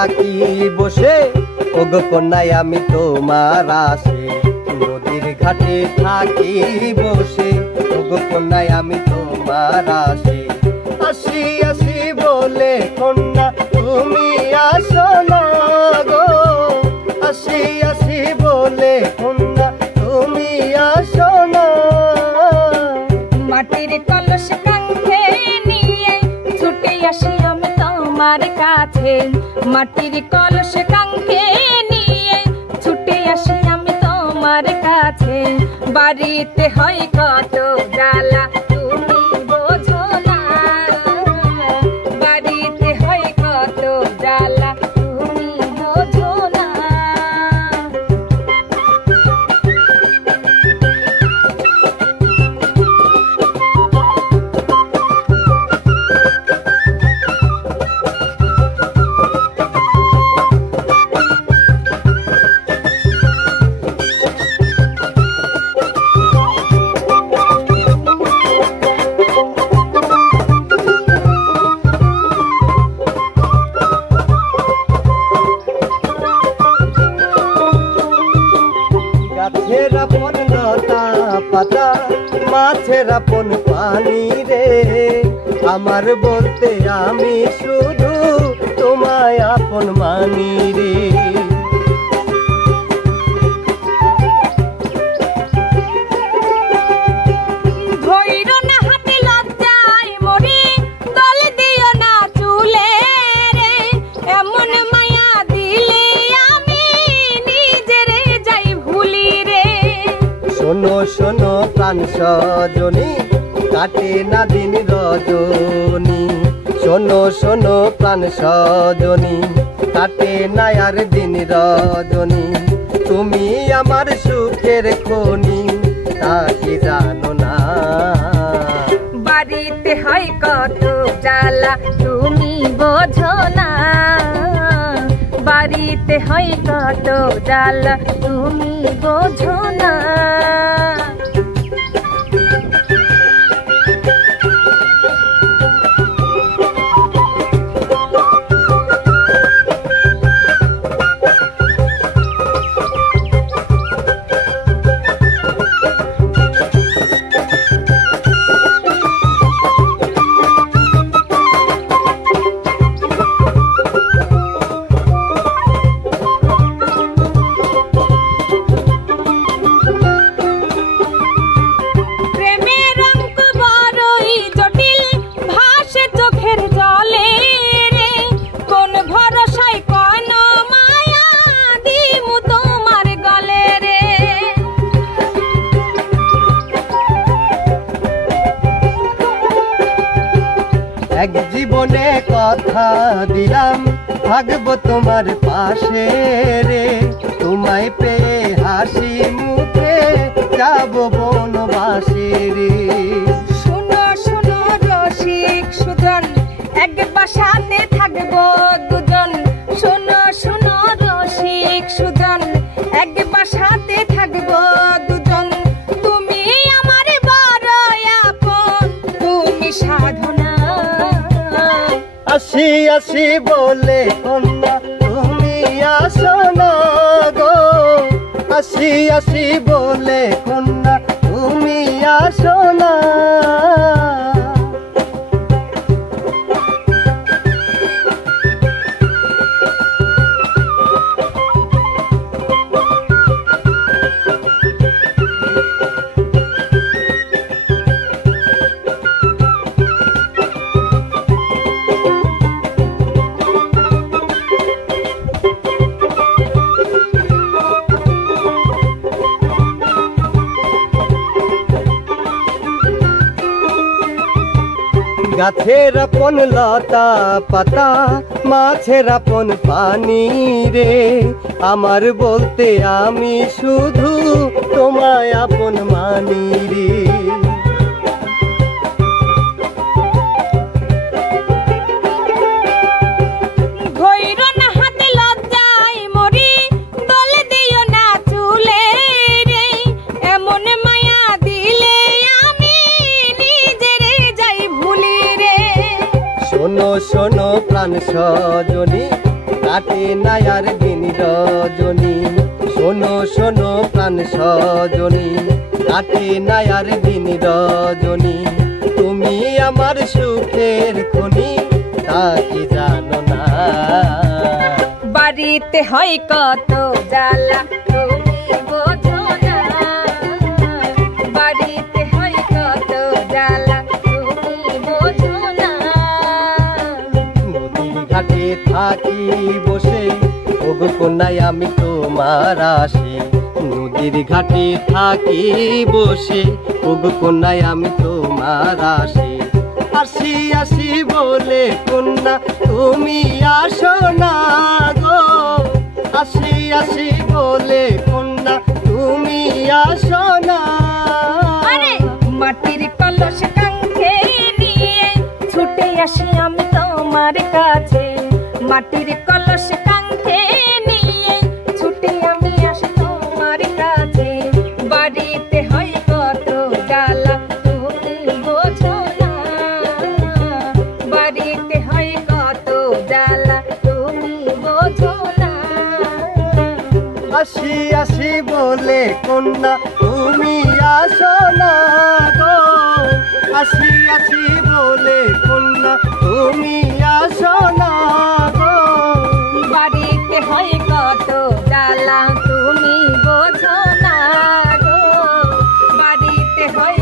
থাকি বসে, ওগো কন্যায় আমি তোমার আসে। নদীর ঘাটে থাকি বসে, ওগো কন্যায় আমি তোমার আসে। আসি আসি বলে কন্যা তুমি আসো না গো, আসি আসি বলে কন্যা তুমি আসো না। মাটির কলস কাঁধে নিয়ে ছুটে আসি আমি তোমার কাছে। মাটির কলস কাঁধে নিয়ে ছুটে আসি আমি তোমার কাছে। বাড়িতে হয় কত জ্বালা তুমি বোঝো না, বাড়িতে হয় কত জ্বালা তুমি বোঝো না। গাছের আপন লতা পাতা, মাছের আপন পানি রে, আমার বলতে আমি শুধু তোমায় আপন মানি রে। ধৈর্য না হাতে লজ্জায় মরি, দল দিও না চুলে রে। এমন মায়া দিলে আমি নিজেরে যাই ভুলি রে। শোনো শোনো প্রাণ সজনী, কাটে না দিন রজনী। শোনো শোনো প্রাণ সজনী, কাটে না আর দিন রজনী। তুমি আমার সুখের খনি, তা কি জানো না? বাড়িতে হয় কত জ্বালা তুমি বোঝো না, বাড়িতে হয় কত জ্বালা তুমি বোঝো না। এক জীবনে কথা দিলাম, থাকবো তোমার পাশে রে। তোমায় পেয়ে হাসি মুখে যাবো বনবাসে রে। শুনো শুনো রসিক সুজন, এক বাসাতে থাকবো দুজন। শুনো শুনো রসিক সুজন, এক বাসাতে থাকবো দুজন। তুমি আমার বড় আপন, তুমি সাধনা। আসি আসি বলে কন্যা তুমি আসো না গো, আসি আসি বলে কন্যা তুমি আসো না। গাছের আপন লতা পাতা, মাছের আপন পানি রে, আমার বলতে আমি শুধু তোমায় আপন মানি রে। শোনো শোনো প্রাণ সজনী, কাটে না আর দিন রজনী, শোনো শোনো প্রাণ সজনী, কাটে না আর দিন রজনী, তুমি আমার সুখের খনি তা কি জানো না। বাড়িতে হয় কত জ্বালা তুমি বোঝো না, বাড়িতে হয় কত জ্বালা তুমি বোঝো না। নদীর ঘাটে থাকি বসে ওগো কন্যাই আমি তোমার আসি, নদীর ঘাটে থাকি বসে ওগো কন্যাই আমি তোমার আসি, আসি আসি বলে কন্যা তুমি আসো না গো, আসি আসি বলে কন্যা তুমি আসো না। আরে মাটির কলস কাঁখে নিয়ে ছুটে আসি আমি তোমার কাছে, মাটির কলস কাঁখে নিয়ে ছুটে আমি আসি তোমার কাছে। বাড়িতে হয় কত জ্বালা তুমি বোঝো না, বাড়িতে হয় কত জ্বালা তুমি বোঝো না। আসি আসি বলে কন্যা তুমি আসো না গো, আসি আসি বলে কন্যা তুমি আসো না গো। বাড়িতে হয় কত জ্বালা তুমি বোঝো না গো, বাড়িতে হয়